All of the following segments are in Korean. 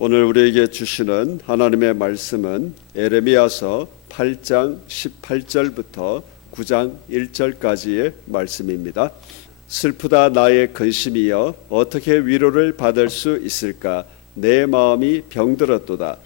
오늘 우리에게 주시는 하나님의 말씀은 에레미야서 8장 18절부터 9장 1절까지의 말씀입니다. 슬프다 나의 근심이여 어떻게 위로를 받을 수 있을까? 내 마음이 병들었도다.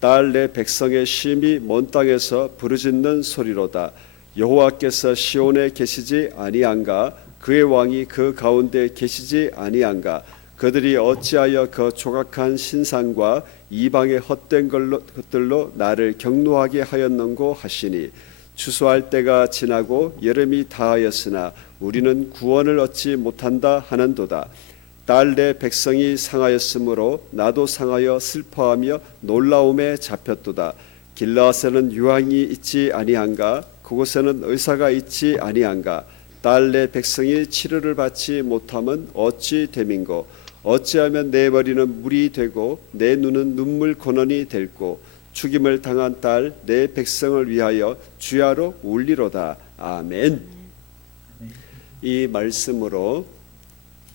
딸 내 백성의 쉼이 먼 땅에서 부르짖는 소리로다. 여호와께서 시온에 계시지 아니한가? 그의 왕이 그 가운데 계시지 아니한가? 그들이 어찌하여 그 조각한 신상과 이방의 헛된 것들로 나를 경노하게 하였는고 하시니, 추수할 때가 지나고 여름이 다하였으나 우리는 구원을 얻지 못한다 하는도다. 딸 내 백성이 상하였으므로 나도 상하여 슬퍼하며 놀라움에 잡혔도다. 길라앗에는 유황이 있지 아니한가? 그곳에는 의사가 있지 아니한가? 딸 내 백성이 치료를 받지 못함은 어찌 됨인고? 어찌하면 내 머리는 물이 되고 내 눈은 눈물 근원이 될고, 죽임을 당한 딸 내 백성을 위하여 주야로 울리로다. 아멘. 이 말씀으로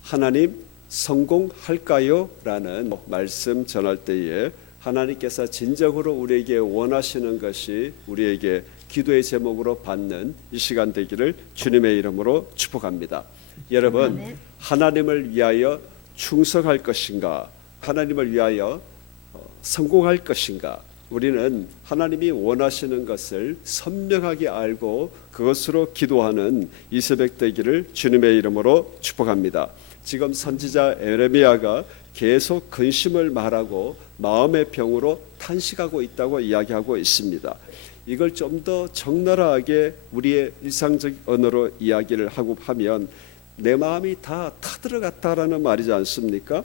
하나님 성공할까요? 라는 말씀 전할 때에 하나님께서 진정으로 우리에게 원하시는 것이 우리에게 기도의 제목으로 받는 이 시간 되기를 주님의 이름으로 축복합니다. 여러분, 하나님을 위하여 충성할 것인가? 하나님을 위하여 성공할 것인가? 우리는 하나님이 원하시는 것을 선명하게 알고 그것으로 기도하는 이 새벽 되기를 주님의 이름으로 축복합니다. 지금 선지자 에레미야가 계속 근심을 말하고 마음의 병으로 탄식하고 있다고 이야기하고 있습니다. 이걸 좀 더 적나라하게 우리의 일상적 언어로 이야기를 하고 하면 내 마음이 다 타들어갔다라는 말이지 않습니까?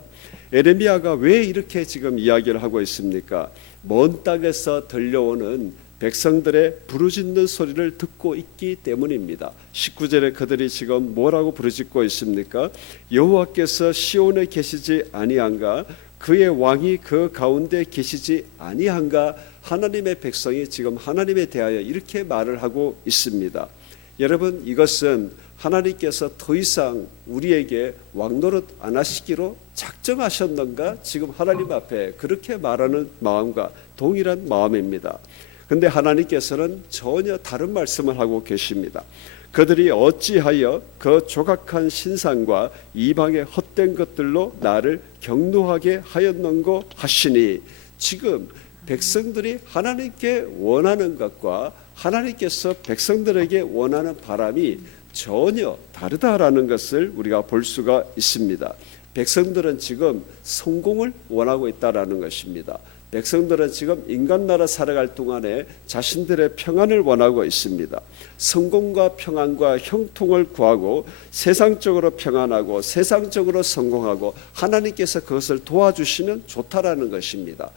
에레미야가 왜 이렇게 지금 이야기를 하고 있습니까? 먼 땅에서 들려오는 백성들의 부르짖는 소리를 듣고 있기 때문입니다. 19절에 그들이 지금 뭐라고 부르짖고 있습니까? 여호와께서 시온에 계시지 아니한가? 그의 왕이 그 가운데 계시지 아니한가? 하나님의 백성이 지금 하나님에 대하여 이렇게 말을 하고 있습니다. 여러분, 이것은 하나님께서 더 이상 우리에게 왕노릇 안 하시기로 작정하셨는가? 지금 하나님 앞에 그렇게 말하는 마음과 동일한 마음입니다. 그런데 하나님께서는 전혀 다른 말씀을 하고 계십니다. 그들이 어찌하여 그 조각한 신상과 이방의 헛된 것들로 나를 경노하게 하였는고 하시니, 지금 백성들이 하나님께 원하는 것과 하나님께서 백성들에게 원하는 바람이 전혀 다르다라는 것을 우리가 볼 수가 있습니다. 백성들은 지금 성공을 원하고 있다라는 것입니다. 백성들은 지금 인간 나라 살아갈 동안에 자신들의 평안을 원하고 있습니다. 성공과 평안과 형통을 구하고 세상적으로 평안하고 세상적으로 성공하고 하나님께서 그것을 도와주시면 좋다라는 것입니다.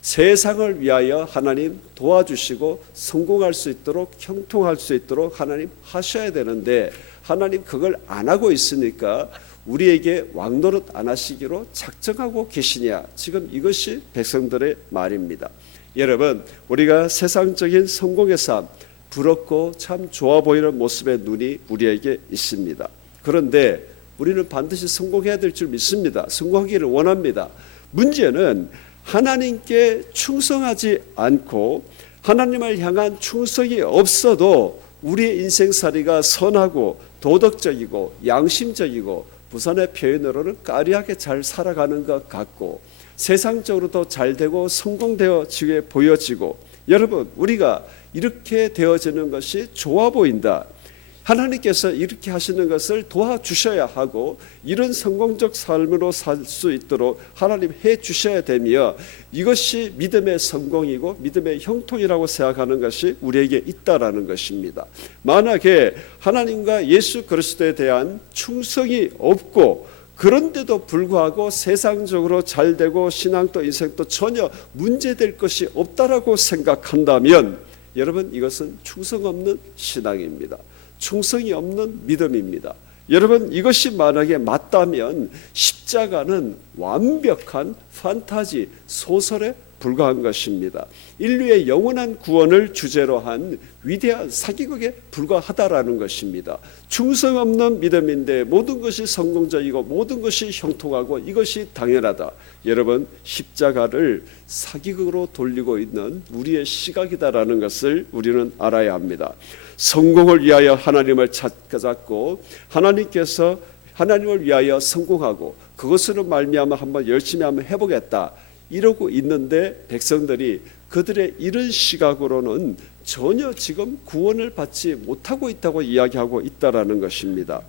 세상을 위하여 하나님 도와주시고 성공할 수 있도록 형통할 수 있도록 하나님 하셔야 되는데, 하나님 그걸 안 하고 있으니까 우리에게 왕노릇 안 하시기로 작정하고 계시냐? 지금 이것이 백성들의 말입니다. 여러분, 우리가 세상적인 성공의 삶, 부럽고 참 좋아 보이는 모습의 눈이 우리에게 있습니다. 그런데 우리는 반드시 성공해야 될 줄 믿습니다. 성공하기를 원합니다. 문제는 하나님께 충성하지 않고 하나님을 향한 충성이 없어도 우리의 인생살이가 선하고 도덕적이고 양심적이고 부산의 표현으로는 까리하게 잘 살아가는 것 같고 세상적으로도 잘 되고 성공되어지게 보여지고, 여러분, 우리가 이렇게 되어지는 것이 좋아 보인다. 하나님께서 이렇게 하시는 것을 도와주셔야 하고 이런 성공적 삶으로 살 수 있도록 하나님 해주셔야 되며, 이것이 믿음의 성공이고 믿음의 형통이라고 생각하는 것이 우리에게 있다라는 것입니다. 만약에 하나님과 예수 그리스도에 대한 충성이 없고 그런데도 불구하고 세상적으로 잘되고 신앙도 인생도 전혀 문제될 것이 없다라고 생각한다면, 여러분, 이것은 충성 없는 신앙입니다. 충성이 없는 믿음입니다. 여러분, 이것이 만약에 맞다면 십자가는 완벽한 판타지 소설의 불과한 것입니다. 인류의 영원한 구원을 주제로 한 위대한 사기극에 불과하다라는 것입니다. 충성 없는 믿음인데 모든 것이 성공적이고 모든 것이 형통하고 이것이 당연하다. 여러분, 십자가를 사기극으로 돌리고 있는 우리의 시각이다라는 것을 우리는 알아야 합니다. 성공을 위하여 하나님을 찾고 하나님께서 하나님을 위하여 성공하고 그것으로 말미암아 한번 열심히 한번 해보겠다 이러고 있는데 백성들이 그들의 이런 시각으로는 전혀 지금 구원을 받지 못하고 있다고 이야기하고 있다라는 것입니다.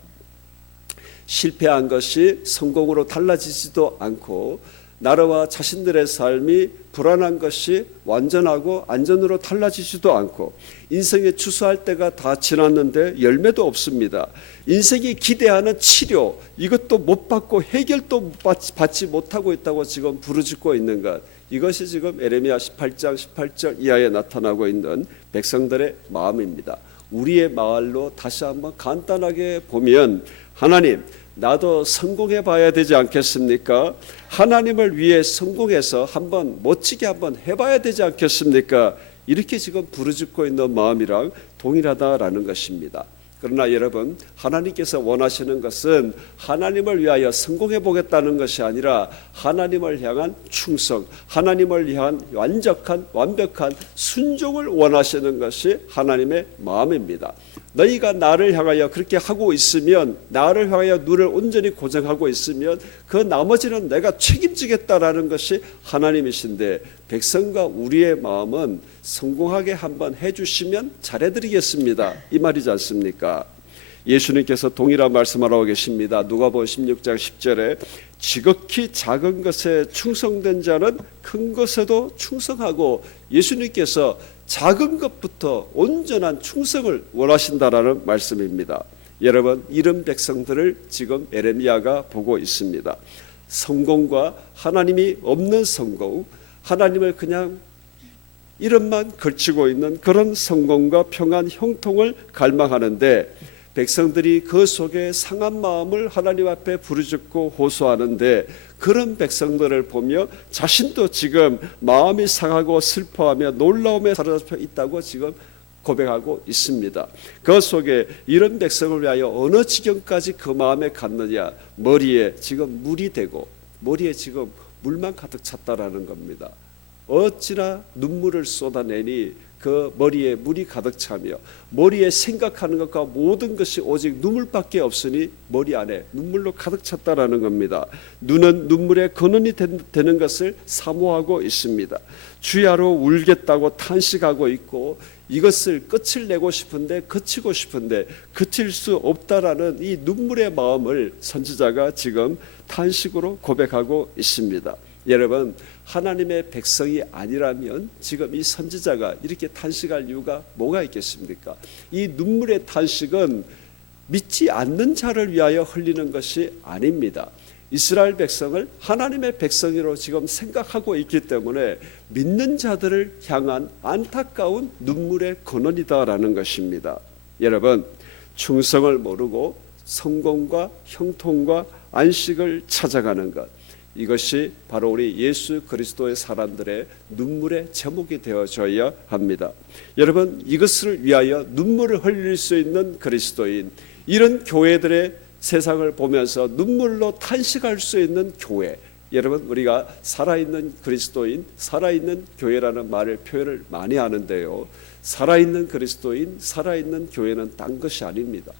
실패한 것이 성공으로 달라지지도 않고 나라와 자신들의 삶이 불안한 것이 완전하고 안전으로 달라지지도 않고 인생에 추수할 때가 다 지났는데 열매도 없습니다. 인생이 기대하는 치료 이것도 못 받고 해결도 받지 못하고 있다고 지금 부르짖고 있는 것, 이것이 지금 에레미야 18장 18절 이하에 나타나고 있는 백성들의 마음입니다. 우리의 말로 다시 한번 간단하게 보면, 하나님 나도 성공해 봐야 되지 않겠습니까? 하나님을 위해 성공해서 한번 멋지게 한번 해봐야 되지 않겠습니까? 이렇게 지금 부르짖고 있는 마음이랑 동일하다라는 것입니다. 그러나 여러분, 하나님께서 원하시는 것은 하나님을 위하여 성공해 보겠다는 것이 아니라 하나님을 향한 충성, 하나님을 향한 완벽한 순종을 원하시는 것이 하나님의 마음입니다. 너희가 나를 향하여 그렇게 하고 있으면, 나를 향하여 눈을 온전히 고정하고 있으면 그 나머지는 내가 책임지겠다라는 것이 하나님이신데, 백성과 우리의 마음은 성공하게 한번 해주시면 잘해드리겠습니다 이 말이지 않습니까? 예수님께서 동일한 말씀하라고 계십니다. 누가복음 16장 10절에 지극히 작은 것에 충성된 자는 큰 것에도 충성하고, 예수님께서 작은 것부터 온전한 충성을 원하신다라는 말씀입니다. 여러분, 이런 백성들을 지금 에레미야가 보고 있습니다. 성공과 하나님이 없는 성공, 하나님을 그냥 이름만 걸치고 있는 그런 성공과 평안, 형통을 갈망하는데, 백성들이 그 속에 상한 마음을 하나님 앞에 부르짖고 호소하는데, 그런 백성들을 보며 자신도 지금 마음이 상하고 슬퍼하며 놀라움에 사로잡혀 있다고 지금 고백하고 있습니다. 그 속에 이런 백성을 위하여 어느 지경까지 그 마음에 갔느냐, 머리에 지금 물이 되고 머리에 지금 물만 가득 찼다라는 겁니다. 어찌나 눈물을 쏟아내니 그 머리에 물이 가득 차며 머리에 생각하는 것과 모든 것이 오직 눈물밖에 없으니 머리 안에 눈물로 가득 찼다라는 겁니다. 눈은 눈물의 근원이 되는 것을 사모하고 있습니다. 주야로 울겠다고 탄식하고 있고, 이것을 끝을 내고 싶은데 그치고 싶은데 그칠 수 없다라는 이 눈물의 마음을 선지자가 지금 탄식으로 고백하고 있습니다. 여러분, 하나님의 백성이 아니라면 지금 이 선지자가 이렇게 탄식할 이유가 뭐가 있겠습니까? 이 눈물의 탄식은 믿지 않는 자를 위하여 흘리는 것이 아닙니다. 이스라엘 백성을 하나님의 백성으로 지금 생각하고 있기 때문에 믿는 자들을 향한 안타까운 눈물의 근원이다라는 것입니다. 여러분, 충성을 모르고 성공과 형통과 안식을 찾아가는 것, 이것이 바로 우리 예수 그리스도의 사람들의 눈물의 제목이 되어져야 합니다. 여러분, 이것을 위하여 눈물을 흘릴 수 있는 그리스도인, 이런 교회들의 세상을 보면서 눈물로 탄식할 수 있는 교회, 여러분, 우리가 살아있는 그리스도인, 살아있는 교회라는 표현을 많이 하는데요, 살아있는 그리스도인, 살아있는 교회는 딴 것이 아닙니다.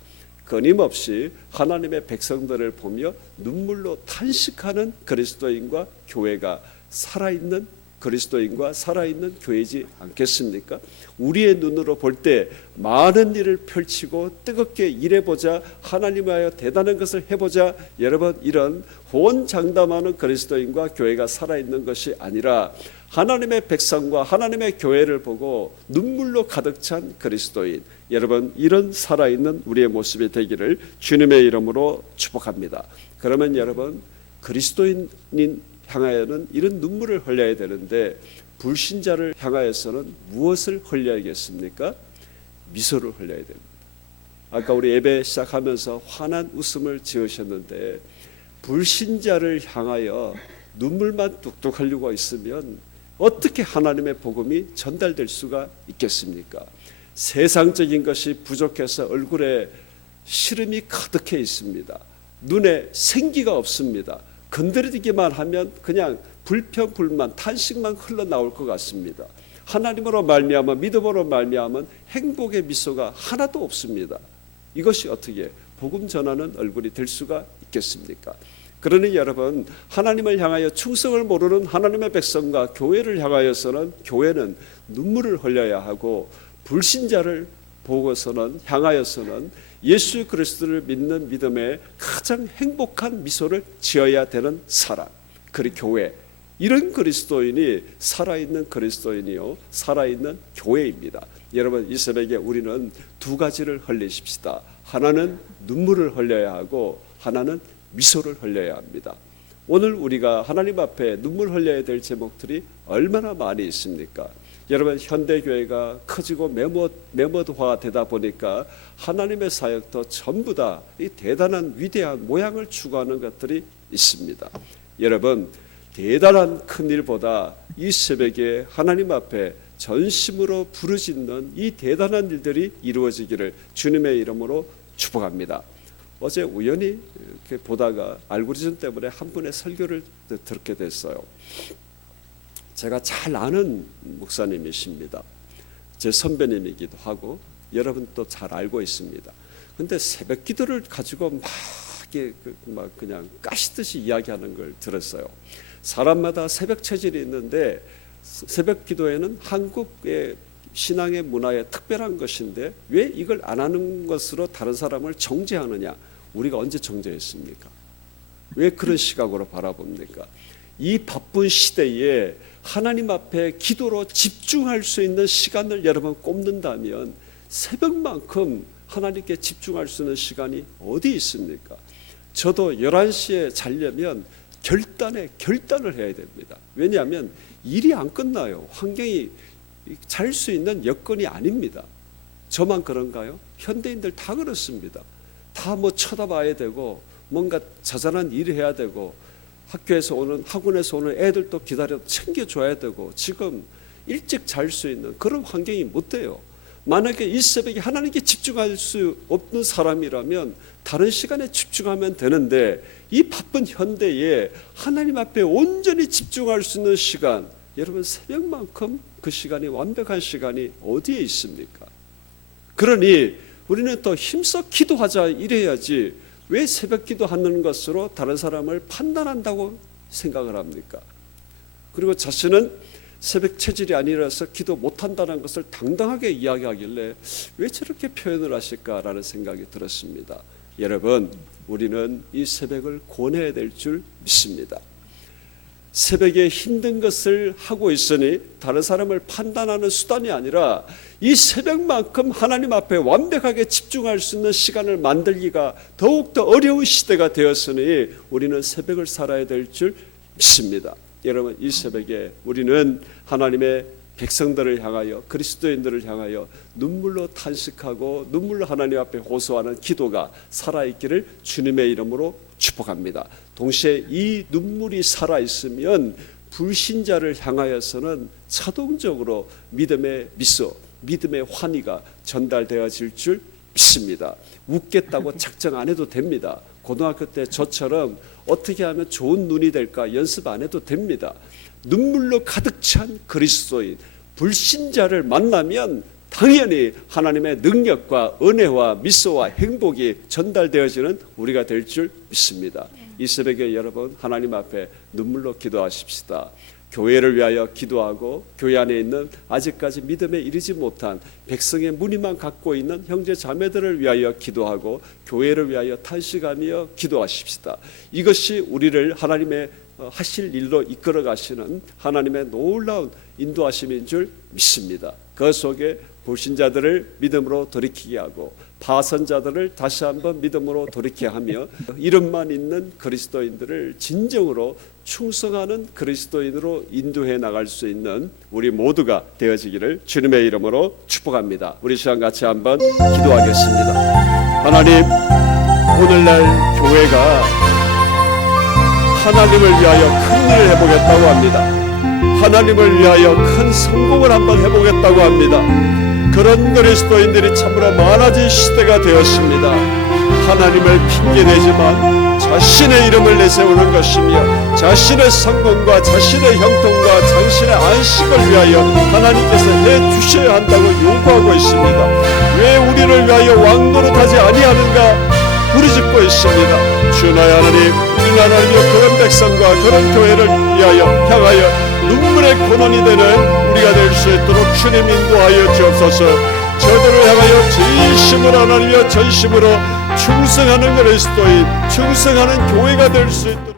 끊임없이 하나님의 백성들을 보며 눈물로 탄식하는 그리스도인과 교회가 살아있는 그리스도인과 살아있는 교회이지 않겠습니까? 우리의 눈으로 볼 때 많은 일을 펼치고 뜨겁게 일해보자, 하나님을 위하여 대단한 것을 해보자, 여러분, 이런 호언장담하는 그리스도인과 교회가 살아있는 것이 아니라 하나님의 백성과 하나님의 교회를 보고 눈물로 가득 찬 그리스도인, 여러분, 이런 살아있는 우리의 모습이 되기를 주님의 이름으로 축복합니다. 그러면 여러분, 그리스도인인 향하여는 이런 눈물을 흘려야 되는데, 불신자를 향하여서는 무엇을 흘려야겠습니까? 미소를 흘려야 됩니다. 아까 우리 예배 시작하면서 환한 웃음을 지으셨는데, 불신자를 향하여 눈물만 뚝뚝 흘리고 있으면 어떻게 하나님의 복음이 전달될 수가 있겠습니까? 세상적인 것이 부족해서 얼굴에 시름이 가득해 있습니다. 눈에 생기가 없습니다. 건드리기만 하면 그냥 불평불만, 탄식만 흘러나올 것 같습니다. 하나님으로 말미암아, 믿음으로 말미암아 행복의 미소가 하나도 없습니다. 이것이 어떻게 복음 전하는 얼굴이 될 수가 있겠습니까? 그러니 여러분, 하나님을 향하여 충성을 모르는 하나님의 백성과 교회를 향하여서는, 교회는 눈물을 흘려야 하고, 불신자를 보고서는, 향하여서는 예수 그리스도를 믿는 믿음에 가장 행복한 미소를 지어야 되는 사람, 그리고 교회, 이런 그리스도인이 살아있는 그리스도인이요, 살아있는 교회입니다. 여러분, 이 새벽에 우리는 두 가지를 흘리십시다. 하나는 눈물을 흘려야 하고, 하나는 미소를 흘려야 합니다. 오늘 우리가 하나님 앞에 눈물 흘려야 될 제목들이 얼마나 많이 있습니까? 여러분, 현대교회가 커지고 메모드화되다 보니까 하나님의 사역도 전부 다 이 대단한 위대한 모양을 추구하는 것들이 있습니다. 여러분, 대단한 큰 일보다 이 새벽에 하나님 앞에 전심으로 부르짖는 이 대단한 일들이 이루어지기를 주님의 이름으로 축복합니다. 어제 우연히 이렇게 보다가 알고리즘 때문에 한 분의 설교를 듣게 됐어요. 제가 잘 아는 목사님이십니다. 제 선배님이기도 하고 여러분도 잘 알고 있습니다. 근데 새벽 기도를 가지고 막 그냥 까시듯이 이야기하는 걸 들었어요. 사람마다 새벽 체질이 있는데, 새벽 기도에는 한국의 신앙의 문화에 특별한 것인데 왜 이걸 안 하는 것으로 다른 사람을 정죄하느냐? 우리가 언제 정죄했습니까? 왜 그런 시각으로 바라봅니까? 이 바쁜 시대에 하나님 앞에 기도로 집중할 수 있는 시간을 여러분 꼽는다면 새벽만큼 하나님께 집중할 수 있는 시간이 어디 있습니까? 저도 11시에 자려면 결단을 해야 됩니다. 왜냐하면 일이 안 끝나요. 환경이 잘 수 있는 여건이 아닙니다. 저만 그런가요? 현대인들 다 그렇습니다. 다 뭐 쳐다봐야 되고, 뭔가 자잘한 일을 해야 되고, 학교에서 오는, 학원에서 오는 애들도 기다려 챙겨줘야 되고, 지금 일찍 잘 수 있는 그런 환경이 못 돼요. 만약에 이 새벽에 하나님께 집중할 수 없는 사람이라면 다른 시간에 집중하면 되는데, 이 바쁜 현대에 하나님 앞에 온전히 집중할 수 있는 시간, 여러분 새벽만큼 그 시간이, 완벽한 시간이 어디에 있습니까? 그러니 우리는 더 힘써 기도하자 이래야지 왜 새벽 기도하는 것으로 다른 사람을 판단한다고 생각을 합니까? 그리고 자신은 새벽 체질이 아니라서 기도 못한다는 것을 당당하게 이야기하길래 왜 저렇게 표현을 하실까라는 생각이 들었습니다. 여러분, 우리는 이 새벽을 권해야 될 줄 믿습니다. 새벽에 힘든 것을 하고 있으니 다른 사람을 판단하는 수단이 아니라 이 새벽만큼 하나님 앞에 완벽하게 집중할 수 있는 시간을 만들기가 더욱더 어려운 시대가 되었으니 우리는 새벽을 살아야 될 줄 믿습니다. 여러분, 이 새벽에 우리는 하나님의 백성들을 향하여, 그리스도인들을 향하여 눈물로 탄식하고 눈물로 하나님 앞에 호소하는 기도가 살아있기를 주님의 이름으로 축복합니다. 동시에 이 눈물이 살아있으면 불신자를 향하여서는 자동적으로 믿음의 미소, 믿음의 환희가 전달되어질 줄 믿습니다. 웃겠다고 작정 안 해도 됩니다. 고등학교 때 저처럼 어떻게 하면 좋은 눈이 될까 연습 안 해도 됩니다. 눈물로 가득 찬 그리스도인, 불신자를 만나면 당연히 하나님의 능력과 은혜와 미소와 행복이 전달되어지는 우리가 될 줄 믿습니다. 이 새벽에 여러분, 하나님 앞에 눈물로 기도하십시다. 교회를 위하여 기도하고, 교회 안에 있는 아직까지 믿음에 이르지 못한 백성의 무늬만 갖고 있는 형제 자매들을 위하여 기도하고, 교회를 위하여 탄식하며 기도하십시다. 이것이 우리를 하나님의 하실 일로 이끌어 가시는 하나님의 놀라운 인도하심인 줄 믿습니다. 그 속에 불신자들을 믿음으로 돌이키게 하고, 파선자들을 다시 한번 믿음으로 돌이키게 하며, 이름만 있는 그리스도인들을 진정으로 충성하는 그리스도인으로 인도해 나갈 수 있는 우리 모두가 되어지기를 주님의 이름으로 축복합니다. 우리 시간 같이 한번 기도하겠습니다. 하나님, 오늘날 교회가 하나님을 위하여 큰 일을 해보겠다고 합니다. 하나님을 위하여 큰 성공을 한번 해보겠다고 합니다. 그런 그리스도인들이 참으로 많아진 시대가 되었습니다. 하나님을 핑계대지만 자신의 이름을 내세우는 것이며 자신의 성공과 자신의 형통과 자신의 안식을 위하여 하나님께서 해주셔야 한다고 요구하고 있습니다. 왜 우리를 위하여 왕노릇하지 아니하는가 부르짖고 있습니다. 주나의 하나님, 우리 하나님이여 그런 백성과 그런 교회를 위하여 향하여 눈물의 근원이 되는 우리가 될 수 있도록 주님 인도하여 주옵소서. 저들을 향하여 진심으로 하나님이여 전심으로 충성하는 그리스도인, 충성하는 교회가 될 수 있도록